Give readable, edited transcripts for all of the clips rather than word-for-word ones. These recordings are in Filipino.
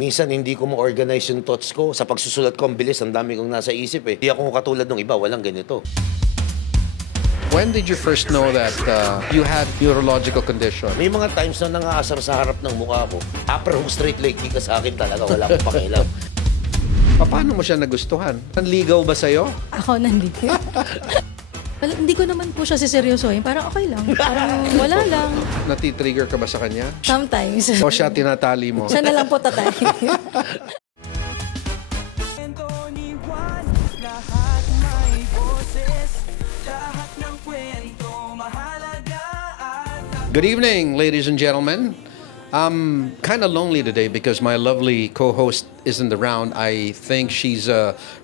Minsan hindi ko ma-organize yung thoughts ko. Sa pagsusulat ko, ang bilis, ang dami kong nasa isip eh. Hindi ako katulad ng iba, walang ganito. When did you first know that you had neurological condition? May mga times na nangaasar sa harap ng mukha ko. Upper hook straight leg, di ka sa akin talaga, wala akong pakialam. Paano mo siya nagustuhan? Nanligaw ba sa'yo? Ako nanligaw. Well, hindi ko naman po siya siseryosohin. Parang okay lang. Parang wala lang. Natitrigger ka ba sa kanya? Sometimes. O siya tinatali mo? Siya na lang po tatay. Good evening, ladies and gentlemen. I'm kind of lonely today because my lovely co-host isn't around. I think she's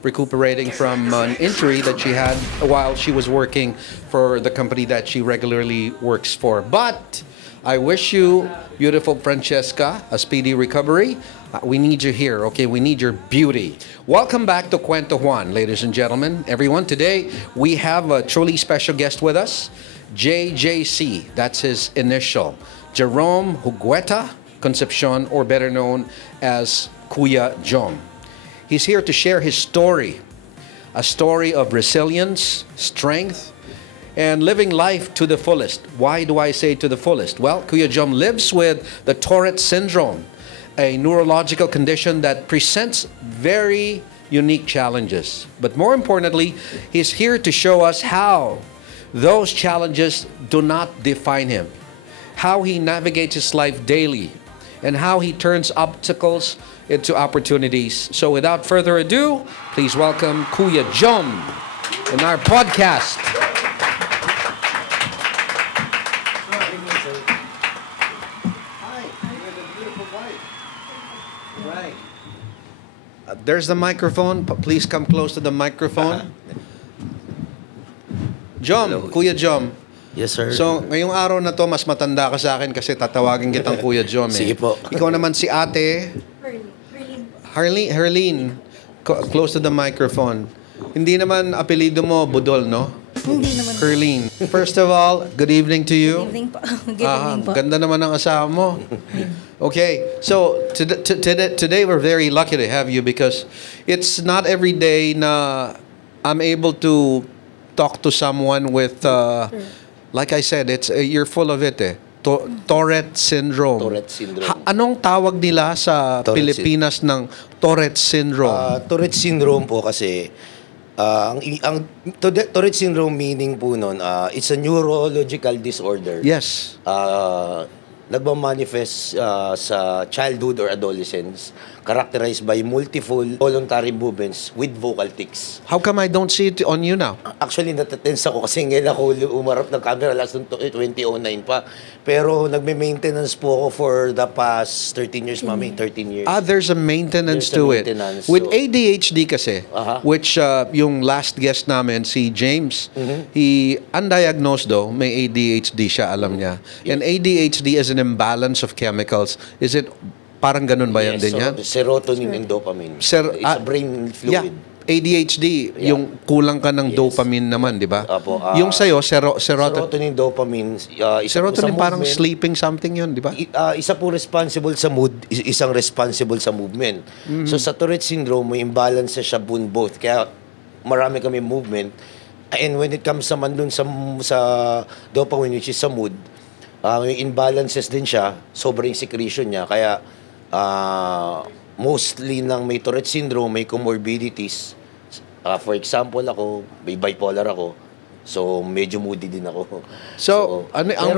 recuperating from an injury that she had while she was working for the company that she regularly works for. But I wish you, beautiful Francesca, a speedy recovery. We need you here, okay? We need your beauty. Welcome back to Kwento Juan, ladies and gentlemen. Everyone, today we have a truly special guest with us, JJC, that's his initial. Jerome Hugueta Concepcion, or better known as Kuya Jom. He's here to share his story, a story of resilience, strength, and living life to the fullest. Why do I say to the fullest? Well, Kuya Jom lives with the Tourette syndrome, a neurological condition that presents very unique challenges. But more importantly, he's here to show us how those challenges do not define him, how he navigates his life daily, and how he turns obstacles into opportunities. So without further ado, please welcome Kuya Jom in our podcast. There's the microphone. Please come close to the microphone. Jom, hello. Kuya Jom. Yes, sir. So, ngayong araw na to, mas matanda ka sa akin kasi tatawagin kitang Kuya Jom. Sige po. Ikaw naman si ate. Herlene. Close to the microphone. Hindi naman apelido mo, Budol, no? Hindi naman. Herlene. First of all, good evening to you. Good evening po. Good evening po. Ganda naman ng asawa mo. Okay, so today we're very lucky to have you because it's not every day na I'm able to talk to someone with, like I said, it's you're full of it eh. Tourette syndrome. Tourette syndrome. Anong tawag nila sa Pilipinas ng Tourette syndrome? Tourette syndrome po kasi, ang Tourette syndrome meaning po nun, it's a neurological disorder. Yes. Nagmamanifest sa childhood or adolescence, characterized by multiple voluntary movements with vocal tics. How come I don't see it on you now? Actually, natatense ako kasi ngayon ako umarap ng camera last ng 2009 pa. Pero nagme-maintenance po ako for the past 13 years, mami. 13 years. There's a maintenance to it. With ADHD kasi, which yung last guest namin, si James, he undiagnosed though, may ADHD siya, alam niya. And ADHD is an imbalance of chemicals. Is it parang ganun ba yan din yan? Serotonin and dopamine. It's a brain fluid. Yeah. ADHD, yung kulang ka ng dopamine naman, di ba? Yung sa'yo, serotonin, dopamine. Serotonin parang sleeping something yun, di ba? Isa po responsible sa mood, isang responsible sa movement. So sa Tourette syndrome, may imbalance siya both. Kaya marami kami movement. And when it comes naman dun sa dopamine, which is sa mood, may imbalances din siya, sobrang secretion niya. Kaya mostly ng may Tourette syndrome, may comorbidities. For example, ako, may bipolar ako. So, medyo moody din ako. So ano ang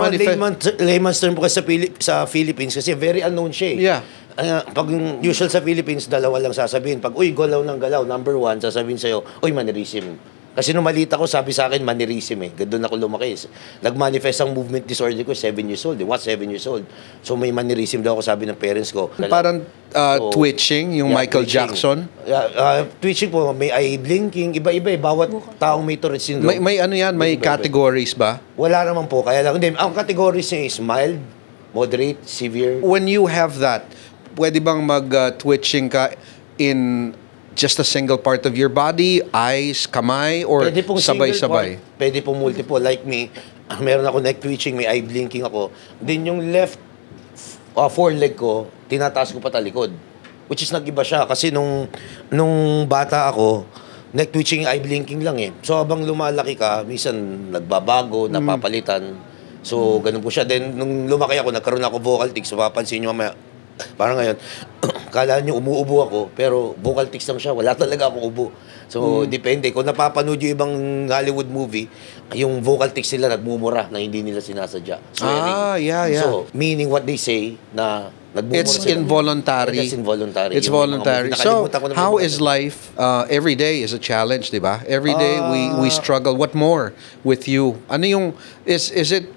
layman's term po kasi sa Philippines, kasi very unknown siya eh. Yeah. Pag usual sa Philippines, dalawa lang sasabihin. Pag, uy, galaw ng galaw, number 1, sasabihin sa'yo, uy, mannerism. Kasi nung malita ko, sabi sa akin, mannerism eh. Doon ako lumaki. Nag-manifest ang movement disorder ko, 7 years old. What, 7 years old? So may mannerism daw ako, sabi ng parents ko. Parang twitching, yung Michael Jackson? Twitching po, may eye blinking, iba-iba eh. Bawat taong may Tourette syndrome. May ano yan? May categories ba? Wala naman po. Kaya lang, hindi. Ang categories niya is mild, moderate, severe. When you have that, pwede bang mag-twitching ka in just a single part of your body, eyes, kamay, or sabay-sabay? Pwede pong multiple. Like me, meron ako neck twitching, may eye blinking ako. Then yung left foreleg ko, tinataas ko pa talikod. Which is nag-iba siya kasi nung bata ako, neck twitching, eye blinking lang eh. So habang lumalaki ka, minsan nagbabago, napapalitan. So ganun po siya. Then nung lumaki ako, nagkaroon ako vocal tics. So mapapansin nyo mamaya, parang ngayon, kala nyo umuubo ako, pero vocal tics lang siya. Wala talaga akong ubo. So depende. Kung napapanood yung ibang Hollywood movie, yung vocal tics nila nagmumura na hindi nila sinasadya. So, yeah. So meaning what they say na nagmumura It's sila. involuntary. It's involuntary. It's Yung mga voluntary. movie, So, nakalimutan ko na how yung- is life? Every day is a challenge, di ba? Every day we struggle. What more with you? Ano yung, is it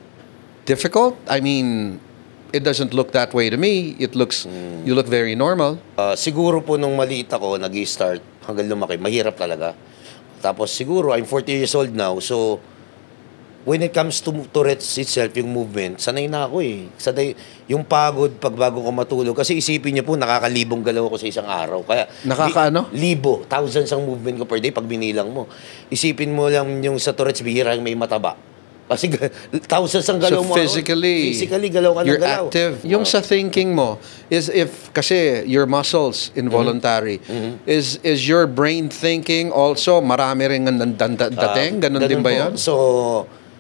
difficult? I mean, it doesn't look that way to me. It looks, you look very normal. Siguro po nung maliit ako, nag-start hanggang lumaki, mahirap talaga. Tapos siguro, I'm 40 years old now, so when it comes to Tourette's itself, yung movement, sanay na ako eh. Sanay, yung pagod pag bago ko matulog. Kasi isipin niyo po, nakakalibong galaw ako sa isang araw. Kaya, Nakakaano? Libo, thousands ang movement ko per day pag binilang mo. Isipin mo lang yung sa Tourette's, bihira yung may mataba. Kasi thousands ang galaw So mo. physically, Galaw ka ng you're galaw. active. Yung sa thinking mo is if kasi your muscles involuntary is your brain thinking also marami ring dating ganun din ba po. yun? So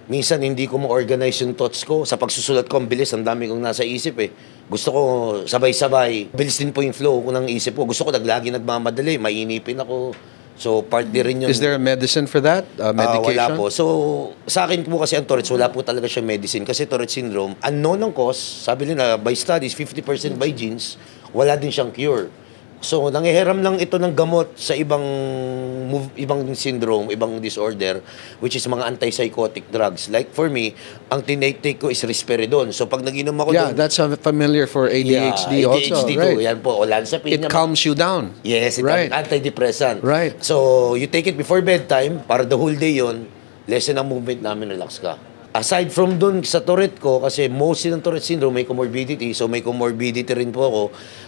minsan hindi ko ma-organize yung thoughts ko. Sa pagsusulat ko, ang bilis, ang dami kong nasa isip eh. Gusto ko sabay-sabay. Bilis din po yung flow ko ng isip ko. Gusto ko lagi nagmamadali, mainipin ako. So part din rin yun. Is there a medicine for that? Medication? Wala po. So, sa akin po kasi ang Tourette's, wala po talaga siya medicine. Kasi Tourette's syndrome, unknown ang cause. Sabi nila, by studies, 50% by genes. Wala din siyang cure. So, nangihiram lang ito ng gamot sa ibang syndrome, ibang disorder, which is mga antipsychotic drugs. Like for me, ang tinake ko is risperidone. So, pag nag-inom ako Yeah, doon, that's familiar for ADHD also. ADHD Right. too. Yan po, olanzapine. It calms you down. Yes, Right. antidepressant. Right. So, you take it before bedtime, para the whole day yon, lessen ang movement namin, relax ka. Aside from dun sa Tourette ko, kasi mostly ng Tourette syndrome may comorbidity, so may comorbidity rin po ako.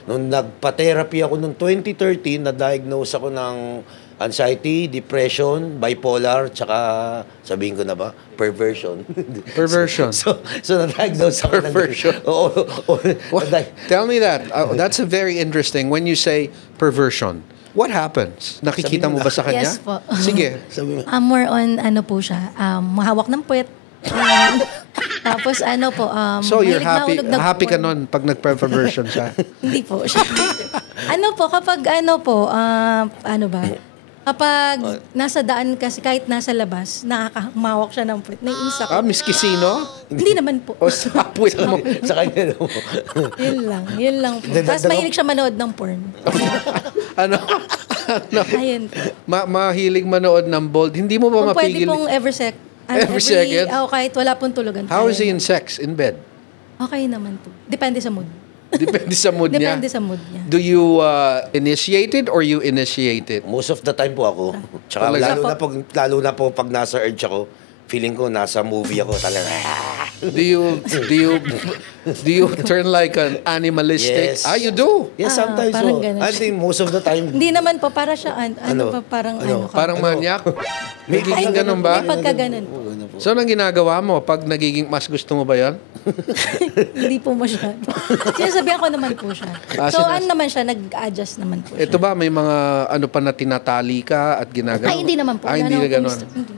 Nung nagpa-therapy ako noong 2013, na-diagnose ako ng anxiety, depression, bipolar, tsaka sabihin ko na ba, perversion. Perversion. so na-diagnose ako Perversion. Oo. What? Tell me that. That's a very interesting. When you say perversion, what happens? Nakikita mo ba sa kanya? Yes po. Sige. Sabi mo, More on ano po siya, mahawak ng puwet. Tapos ano po, So you're mahilig happy mahulog ng happy ka porn. nun pag nag-perversion siya? Hindi po. Ano po, kapag ano po, ano ba? Kapag nasa daan kasi, kahit nasa labas, nakakamawak siya ng puwet. Naiisak. Miski sino? Hindi naman po. O sa puwet mo? sa kanya mo. Yun lang po. Tapos mahilig siya manood ng porn. ano? Ayun po. Mahilig manood ng bold. Hindi mo ba Kung pwede mapigil? pong every second? kahit wala pong tulugan. How is kaya he in sex? In bed? Okay naman po. Depende sa mood. Depende sa mood niya. Depende sa mood niya. Do you initiate it or you initiate it? Most of the time po ako. Tsaka Talaga? lalo na po pag nasa urge ako, feeling ko nasa movie ako talaga. Do you turn like an animalistic? Yes. You do. Yes, sometimes parang po. ganun I think most of the time. Hindi naman po, para siya, parang ano ka. Parang manyak. Nagiging ganun ba? May pagkaganon po. So, anong ginagawa mo? Pag nagiging mas gusto mo ba yan? Hindi po masyado. Sinasabihan ko naman po siya. So, ano naman siya, nag-adjust naman po siya. Ito ba, may mga ano pa na tinatali ka at ginagawa? Ay, hindi naman po. Ay, hindi Wala na naman ganun. po. Hindi.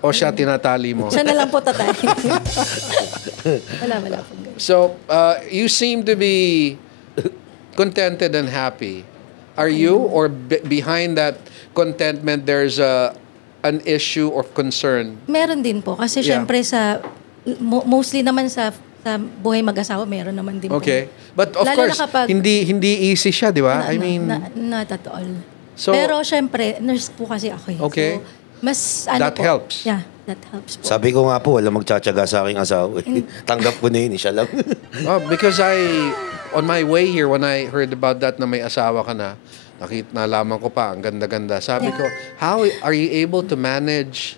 O siya tinatali mo? Siya na lang po tatay. wala po. So, you seem to be contented and happy. Are you? Or behind that contentment, there's an issue or concern? Meron din po. Kasi Yeah. syempre mostly naman sa buhay mag-asawa, meron naman din po. Okay. But of Lalo course, na kapag- hindi easy siya, di ba? I mean, not at all. So- Pero syempre, nurse po kasi ako eh. Okay. So, mas ano That po. helps. Yeah, that helps po. Sabi ko nga po, wala magtsatsaga sa aking asawa. Tanggap ko na yun, siya lang. because on my way here, when I heard about that na may asawa ka na, nalaman ko pa, ang ganda-ganda. Sabi ko, how are you able to manage?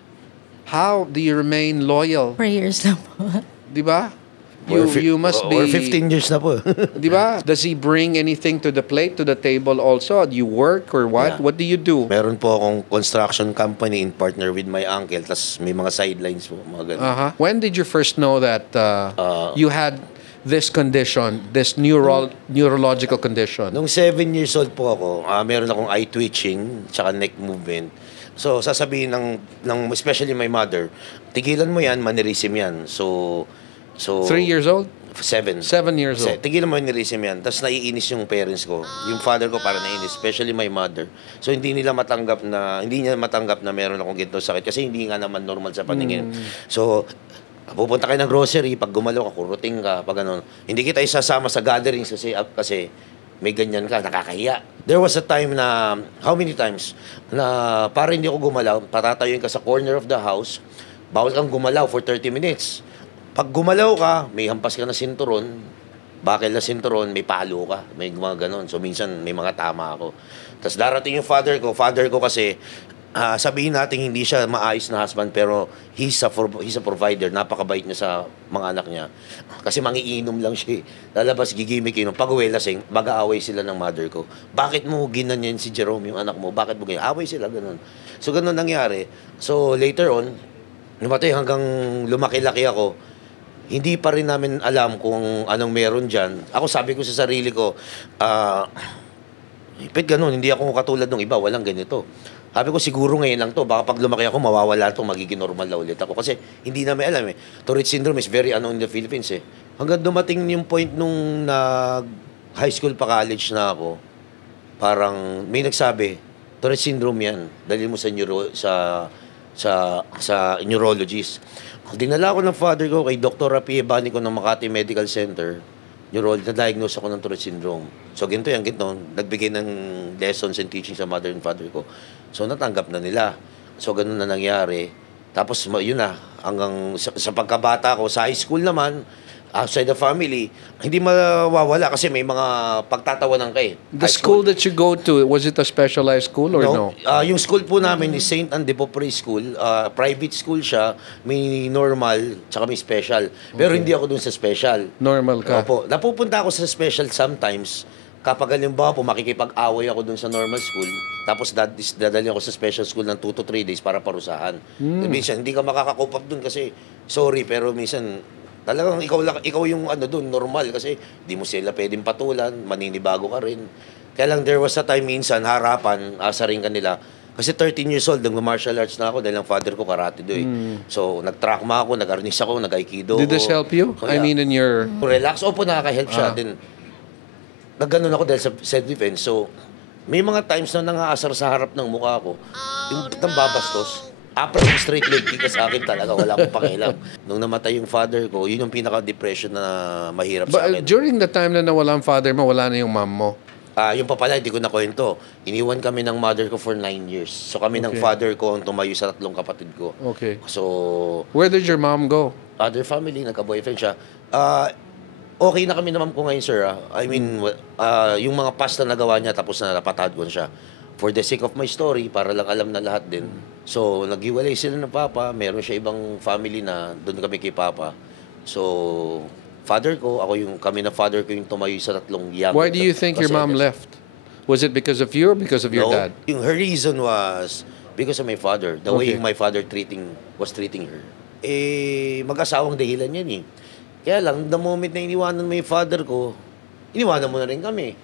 How do you remain loyal? Prayers lang po. Di ba? You must be... Or 15 years na po. Di ba? Does he bring anything to the plate, to the table also? Do you work or what? Yeah. What do you do? Meron po akong construction company in partner with my uncle. Tapos may mga sidelines po, mga ganun. When did you first know that you had this condition, this neurological condition? Nung 7 years old po ako, meron akong eye twitching, tsaka neck movement. So, sasabihin especially my mother, tigilan mo yan, mannerism yan. So 3 years old? 7. 7 years old. Tigilan mo yung mannerism yan. Tapos naiinis yung parents ko. Yung father ko para naiinis, especially my mother. So, hindi niya matanggap na meron akong ganito sakit kasi hindi nga naman normal sa paningin. So, pupunta kayo ng grocery, pag gumalaw ka, kuruting ka, pag ano. Hindi kita isasama sa gatherings kasi may ganyan ka, nakakahiya. There was a time na, how many times, na para hindi ako gumalaw, patatayuin ka sa corner of the house, bawal kang gumalaw for 30 minutes. Pag gumalaw ka, may hampas ka na sinturon, bakil na sinturon, may palo ka, may mga ganon. So minsan may mga tama ako. Tapos darating yung father ko kasi, sabihin natin hindi siya maayos na husband pero he's a provider, napakabait niya sa mga anak niya. Kasi mangiinom lang siya. Lalabas gigimik inom. Pag uwi lasing, mag-aaway sila ng mother ko. Bakit mo ginanyan si Jerome yung anak mo? Bakit mo ganyan? Away sila ganun. So ganun nangyari. So later on, namatay hanggang lumaki-laki ako. Hindi pa rin namin alam kung anong meron dyan. Ako sabi ko sa sarili ko, ipit ganun, hindi ako katulad ng iba, walang ganito. Sabi ko, siguro ngayon lang to. Baka pag lumaki ako, mawawala to, magiging normal na ulit ako. Kasi hindi namin alam eh. Tourette syndrome is very unknown in the Philippines eh. Hanggang dumating yung point nung high school pa college na ako, parang may nagsabi, Tourette syndrome yan. Dalhin mo sa neurologist. Dinala ko ng father ko kay Dr. Rapi Ebanico ng Makati Medical Center. Na-diagnose ako ng Tourette syndrome. So, ginto. Nagbigay ng lessons and teaching sa mother and father ko. So, natanggap na nila. So, ganun na nangyari. Tapos, yun na. Hanggang sa pagkabata ko, sa high school naman, outside the family, hindi mawawala kasi may mga pagtatawanan kayo. The school that you go to, was it a specialized school or no? Yung school po namin is St. Anne de Popre School. Private school siya. May normal, tsaka may special. Pero hindi ako dun sa special. Normal ka? Opo. Napupunta ako sa special sometimes. Kapag halimbawa po, makikipag-away ako dun sa normal school, tapos dadalhin ako sa special school ng 2 to 3 days para parusahan. Minsan, hindi ka makaka-cope up dun kasi, sorry, pero minsan, talagang ikaw yung doon, normal kasi di mo sila pwedeng patulan, maninibago ka rin. Kaya lang there was a time minsan, harapan, asarin ka nila. Kasi 13 years old, nag-martial arts na ako dahil ang father ko karate do eh. So, nag-trackma ako, nag-arnis ako, nag-aikido. Did this help you? I mean, in your... Relax. Opo, nakaka-help siya. Then, nag-ganon ako dahil sa self-defense. So, may mga times na nangaasar sa harap ng mukha ko. Yung babastos. After yung straight leg kick sa akin talaga, wala akong pakialam. Nung namatay yung father ko, yun yung pinaka-depression na mahirap sa akin. But during the time na nawala ang father mo, wala na yung mom mo? Yung pa pala, hindi ko na kwento. Iniwan kami ng mother ko for 9 years. So kami ng father ko ang tumayo sa 3 kapatid ko. Okay. So, Where did your mom go? other family, nagka-boyfriend siya. Okay na kami naman po ngayon, sir. I mean, yung mga past na nagawa niya, tapos na napatad ko siya. For the sake of my story, para lang alam na lahat din. So, naghiwalay sila ng papa. Meron siya ibang family na doon kami kay papa. So, father ko, kami na father ko yung tumayo sa 3 young. Why do you think your mom left? Was it because of you or because of your dad? Her reason was because of my father. The way my father was treating her. Mag-asawang dahilan yan eh. Kaya lang, the moment na iniwanan mo yung father ko, iniwanan mo na rin kami.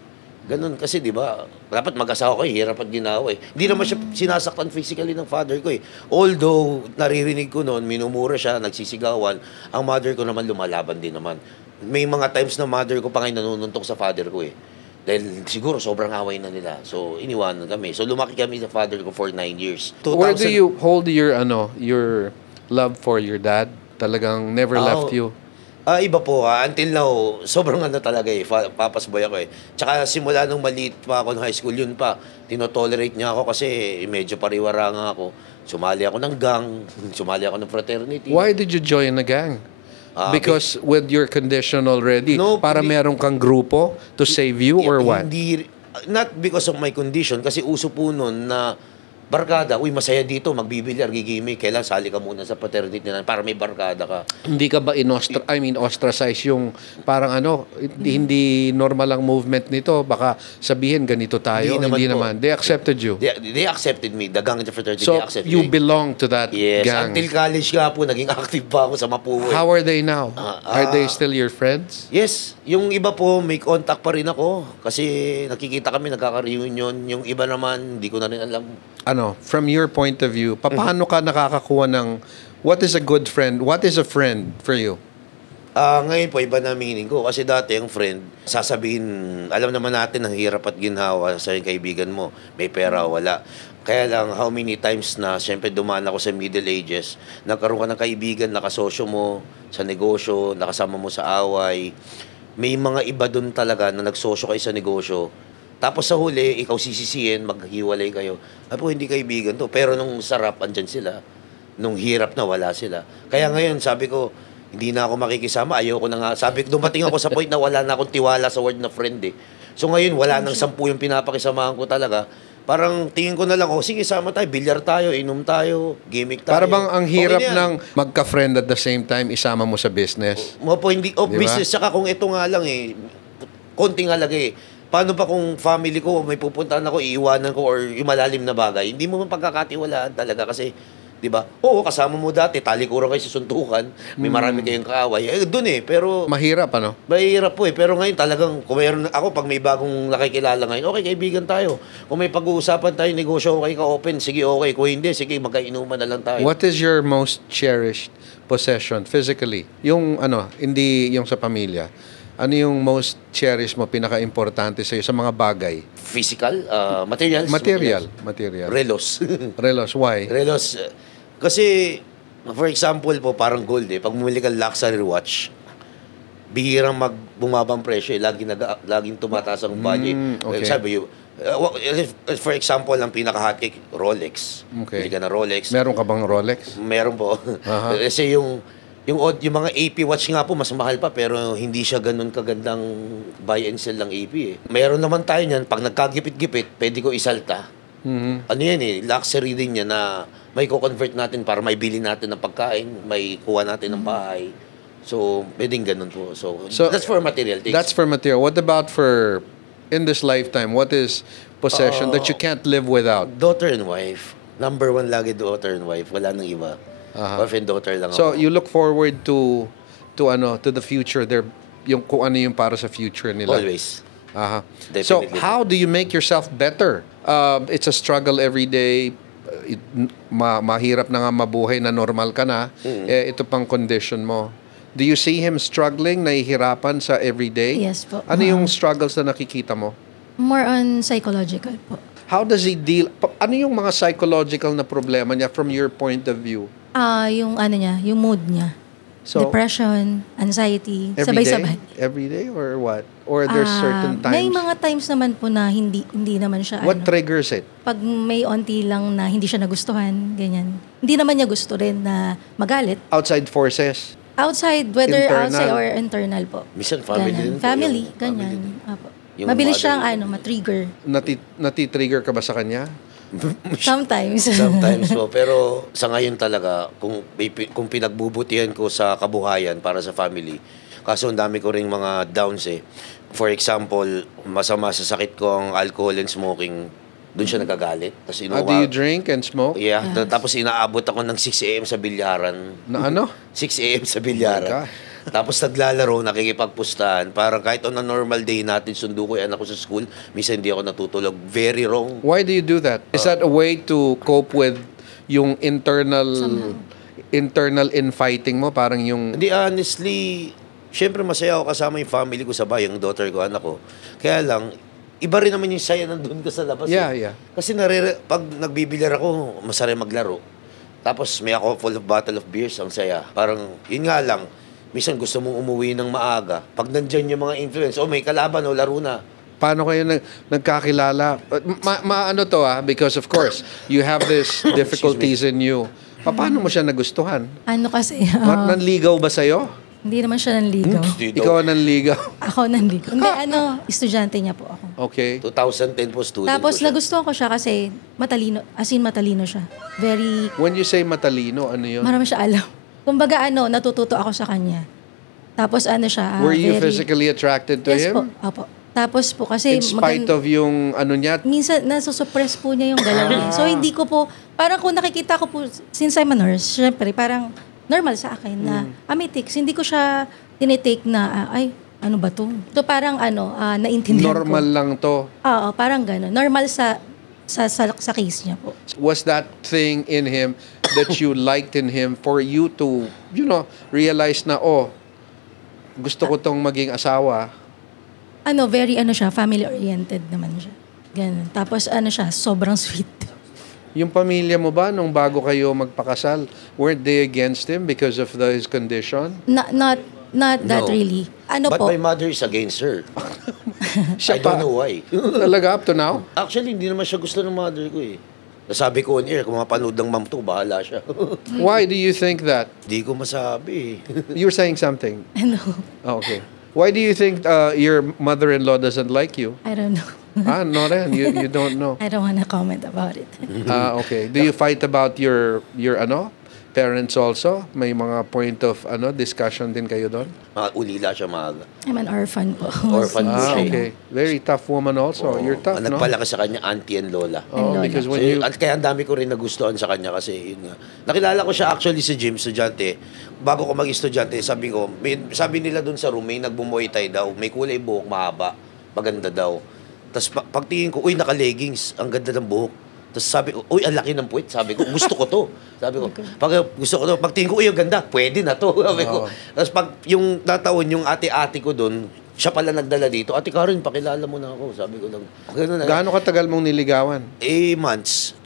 Ganun kasi, di ba, dapat mag-asawa kayo, hirap at ginawa eh. Hindi naman siya sinasaktan physically ng father ko eh. Although, naririnig ko noon, minumura siya, nagsisigawan, ang mother ko naman lumalaban din naman. May mga times na mother ko pa ngayon nanununtok sa father ko eh. Dahil siguro sobrang away na nila. So, iniwanan kami. So, lumaki kami sa father ko for 9 years. Where do you hold your love for your dad? Talagang never left you? Iba po until now, sobrang talaga eh, papas boy ako eh. Tsaka simula nung maliit pa ako ng high school, yun pa, tinotolerate niya ako kasi medyo pariwara nga ako. Sumali ako ng gang, sumali ako ng fraternity. Why did you join the gang? Because with your condition already, para meron kang grupo to save you or what? Not because of my condition, kasi uso po nun na barkada, uy, masaya dito, magbibilyar, gigimik, kailan sali ka muna sa fraternity na para may barkada ka. Hindi ka ba ostracize yung parang hindi normal ang movement nito, baka sabihin ganito tayo, hindi po. naman. They accepted you. They accepted me, the gang fraternity, So, they accepted you me. belong to that Yes, gang. until college nga po, naging active pa ako sa Mapue. How are they now? Are they still your friends? Yes, yung iba po, may contact pa rin ako. Kasi nakikita kami, nagkaka-reunion. Yung iba naman, hindi ko na rin alam. From your point of view, paano ka nakakakuha ng what is a good friend? What is a friend for you? Ngayon po, iba na meaning ko. Kasi dati, yung friend, sasabihin, alam naman natin ang hirap at ginhawa sa yung kaibigan mo. May pera, wala. Kaya lang, how many times na, siyempre, dumaan ako sa Middle Ages, nagkaroon ka ng kaibigan, nakasosyo mo sa negosyo, nakasama mo sa away. May mga iba dun talaga na nagsosyo kayo sa negosyo. Tapos sa huli, ikaw sisisihin, maghiwalay kayo. Po, hindi kaibigan to. Pero nung sarap, andyan sila. Nung hirap na, wala sila. Kaya ngayon, sabi ko, hindi na ako makikisama. Ayoko na nga. Sabi ko, dumating ako sa point na wala na akong tiwala sa word na friend eh. So ngayon, wala nang 10 yung pinapakisamahan ko talaga. Parang tingin ko na lang, sige, sama tayo, bilyar tayo, inom tayo, gimmick tayo. Para bang ang hirap Okay ng magka-friend at the same time, isama mo sa business? Po, hindi, Diba? business, saka kung ito nga lang eh, konting halaga eh. Paano pa kung family ko, may pupuntahan ako, iiwanan ko, or yung malalim na bagay, hindi mo man pagkakatiwalaan talaga kasi, di ba? Oo, kasama mo dati, talikuran kayo sa suntukan, may marami kayong kaaway. Doon eh, pero... Mahirap, Mahirap po eh. Pero ngayon talagang, kung mayroon ako, pag may bagong nakikilala ngayon, okay, kaibigan tayo. Kung may pag-uusapan tayo, negosyo, okay ka open, sige, okay. Kung hindi, sige, magkainuman na lang tayo. What is your most cherished possession physically? Yung hindi yung sa pamilya. Ano yung most cherished mo, pinaka-importante sa'yo sa mga bagay? Physical, materials. Material. Relos. Relos, why? Relos. Kasi, for example po, parang gold eh. Pag bumili ka luxury watch, bihirang bumabang presyo eh. Laging tumataas ang value. Okay. Sabi you, for example, ang pinaka-hotcake, Rolex. Okay. Bili ka na Rolex. Meron ka bang Rolex? Meron po. Kasi yung mga AP watch nga po, mas mahal pa, pero hindi siya ganun kagandang buy and sell ng AP eh. Meron naman tayo niyan, pag nagkagipit-gipit, pwede ko isalta. Ano yan eh, luxury din yan na may ko-convert natin para may bili natin ng pagkain, may kuha natin ng bahay. So, pwedeng ganun po. So that's for material things. That's for material. What about for, in this lifetime, what is possession that you can't live without? Daughter and wife. Number one lagi, daughter and wife. Wala nang iba. Wife and daughter lang So ako. you look forward to the future, yung kung ano yung para sa future nila. Always. So Definitely. how do you make yourself better? It's a struggle every day. Mahirap na nga mabuhay na normal ka na. Ito pang condition mo. Do you see him struggling, nahihirapan sa everyday? Yes po. Ano yung struggles na nakikita mo? More on psychological po. How does he deal? Ano yung mga psychological na problema niya from your point of view? Yung mood niya. So, Depression, anxiety, every day? sabay-sabay. Every day or what? Or there's certain times? May mga times naman po na hindi naman siya What triggers it? pag may onti lang na hindi siya nagustuhan, ganyan. Hindi naman niya gusto rin na magalit. Outside forces? Outside, whether Internal. outside or internal po. Minsan family Ganon. din po. Family, Yung ganyan. family din. Apo. Yung Mabilis mother siyang din. matrigger. Natitrigger ka ba sa kanya? Sometimes. Sometimes po. Pero sa ngayon talaga, kung pinagbubutihan ko sa kabuhayan para sa family, kaso ang dami ko ring mga downs eh. For example, masama sa sakit ko ang alcohol and smoking. Doon siya nagagalit. Tapos Do you drink and smoke? Yeah. Tapos inaabot ako ng 6 a.m. sa bilyaran. Na ano? 6 a.m. sa bilyaran. Tapos naglalaro, nakikipagpustahan. Parang kahit on a normal day natin, sundo ko yung anak ko sa school, minsan hindi ako natutulog. Very wrong. Why do you do that? Is that a way to cope with yung internal infighting mo? Parang yung... Hindi, honestly, syempre masaya ako kasama yung family ko sa bahay, yung daughter ko, anak ko. Kaya lang, iba rin naman yung saya nandun ka sa labas. Yeah. Kasi pag nagbibilyar ako, masarap maglaro. Tapos may ako full of bottle of beers, ang saya. Parang, yun nga lang, minsan gusto mong umuwi ng maaga. Pag nandyan yung mga influence, may kalaban, laro na. Paano kayo nagkakilala? Ano to because of course, you have this difficulties in you. Paano mo siya nagustuhan? Kasi, Nanligaw ba sa'yo? Hindi naman siya nanligaw. Ikaw ang nanligaw. Ako nanligaw. Hindi, estudyante niya po ako. Okay. 2010 po student Tapos ko siya. nagustuhan ko siya kasi matalino, as in matalino siya. Very, When you say matalino, ano yun? marami siya alam. Kumbaga natututo ako sa kanya. Tapos siya, Were you very, physically attracted to yes him? po, opo. Tapos po kasi In spite of yung ano niya? minsan nasusuppress po niya yung galaw niya. So hindi ko po, parang kung nakikita ko po, since I'm a nurse, syempre parang normal sa akin na may tics. Hindi ko siya tinitake na, ay, ano ba to? So parang naintindihan Normal ko. lang to. Oo, parang gano'n. Normal sa case niya po. Was that thing in him that you liked in him for you to, realize na, gusto ko tong maging asawa? Very siya, family-oriented naman siya. Ganun. Tapos siya, sobrang sweet. Yung pamilya mo ba, nung bago kayo magpakasal, weren't they against him because of his condition? Not that No. really. But Po? my mother is against her. Siya I don't know why. Talaga, up to now? Actually, hindi naman siya gusto ng mother ko eh. Nasabi ko on air, kung mapanood ng mom to, bahala siya. Why do you think that? Hindi ko masabi eh. You're saying something. Oh, okay. Why do you think your mother-in-law doesn't like you? I don't know. No rin. You don't know. I don't want to comment about it. Okay. Do you fight about your parents also? May mga point of discussion din kayo doon? Ulila siya maaga. I'm an orphan po. Orphan po siya. Okay. Very tough woman also. You're tough, Ang no? nagpalaki sa kanya, auntie and lola. Oh, Lola. because So, when you... at kaya ang dami ko rin nagustuhan sa kanya kasi yun nga. Nakilala ko siya actually si Jim, estudyante. Bago ko mag-estudyante, sabi sabi nila doon sa room, may nagbumoy tay daw, may kulay buhok, mahaba, maganda daw. Tapos pagtingin ko, uy, naka-leggings, ang ganda ng buhok. Tapos sabi ko, uy, ang laki ng puwet. Sabi ko, gusto ko to. Sabi ko, pagtingin ko, uy, ang ganda, pwede na to. Sabi ko. Tapos pag yung nataon, yung ate-ate ko doon, siya pala nagdala dito. Ate Karen, pakilala mo na ako. Sabi ko lang. Gaano katagal mong niligawan? Months.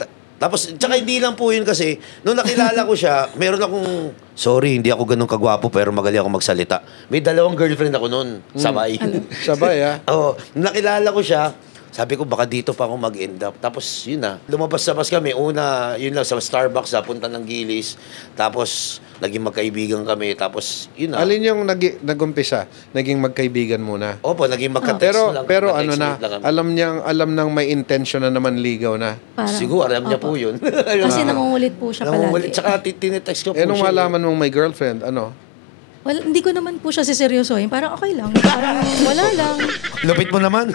Tapos, tsaka hindi lang po yun kasi, nung nakilala ko siya, meron akong, sorry, hindi ako ganun kagwapo, pero magaling ako magsalita. May 2 girlfriend ako noon, sabay. Sabay, ah. Oo, nung nakilala ko siya, sabi ko, baka dito pa ako mag-end up. Tapos, yun na. Lumabas-labas kami. Una, yun lang, sa Starbucks, punta ng Gilis. Tapos, naging magkaibigan kami. Tapos, yun na. Alin yung nag-umpisa? Naging magkaibigan muna? Opo, naging magka-text lang. Pero Magka-text lang kami. alam nang may intention na naman ligaw na. Parang, Siguro, alam niya po yun. Kasi nangungulit po siya Nangungulit. palagi. Tsaka tinetext ko po Nung siya. malaman mong may girlfriend, Well, hindi ko naman po siya siseryosohin. Parang okay lang. Parang wala lang. Lupit mo naman.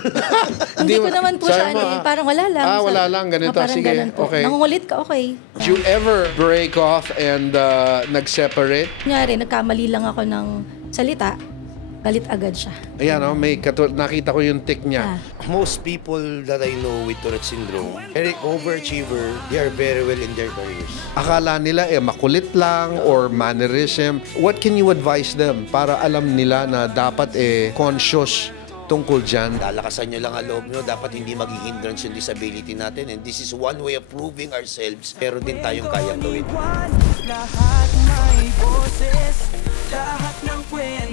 Hindi ko naman po sabi siya mo, parang wala lang. wala lang, ganito. Parang Sige, ganun po. okay. Nangungulit ka, okay. Did you ever break off and nag-separate? Kunyari, nagkamali lang ako ng salita, galit agad siya. Ayan, nakita ko yung tick niya. Most people that I know with Tourette syndrome, very overachiever, they are very well in their careers. Akala nila makulit lang or mannerism. What can you advise them para alam nila na dapat conscious tungkol dyan? Lalakasan nyo lang ang loob nyo, dapat hindi maging hindrance yung disability natin. And this is one way of proving ourselves. Pero din tayong kayang gawin. Lahat may boses, lahat ng kwento.